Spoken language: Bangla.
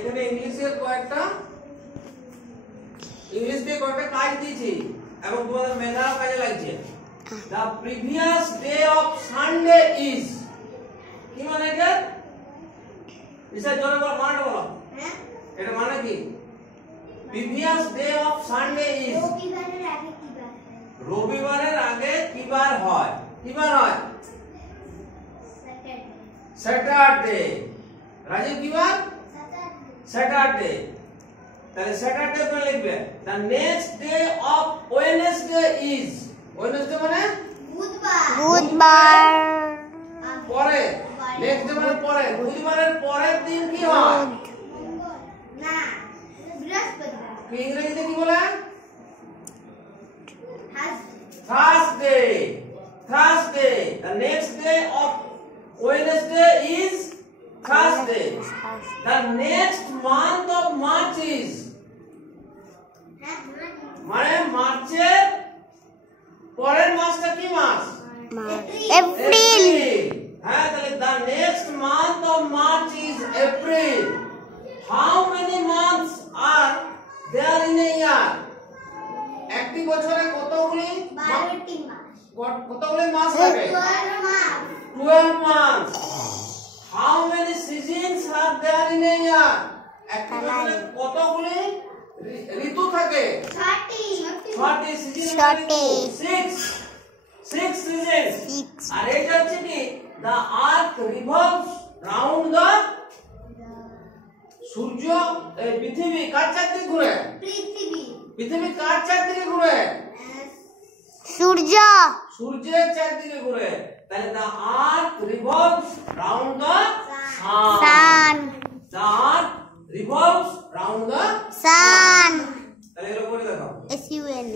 এখানে ইংলিশ দিয়ে কয়েকটা কাজ দিয়েছি এবং তোমাদের মেধাও কাজে লাগছে। The previous day of Sunday is কি মানে এটা? ইসা জোরে বলো, মানে বলো। হ্যাঁ এটা মানে কি? Previous day of Sunday is রবিবারের আগে কি বার হয়? কি বার হয়? স্যাটারডে। রাজীব কি বার? স্যাটারডে। তাহলে স্যাটারডে করে লিখবে the next day of Wednesday is Wednesday মানে বুধবার। পরে নেক্সট ডে মানে পরে, বুধবারের পরের দিন কি হয়? না বৃহস্পতিবার। ইংরেজিতে কি বলে? Thursday. Thursday. The next day of Wednesday is Thursday. The next month of March is মানে মার্চের পরের মাসটা কি মাস? এপ্রিল। হ্যাঁ তাহলে the next month of March is April. How many months are there in a year? একটি বছরে কতগুলি 12টি মাস। কতগুলি মাস থাকে? 12 months. How many seasons are there in a year? একটি বছরে কতগুলি ঋতু থাকে? 6টি সিজন। 6 seasons. আর এটা হচ্ছে কি the earth revolves round the সূর্য পৃথিবী কার চারদিকে ঘুরে? পৃথিবী কার চারদিকে ঘুরে? সূর্যের চারদিকে ঘুরে। তাহলে the earth revolves round the sun. The earth revolves round the sun. তাহলে এগুলো পড়ে দেখো। SUN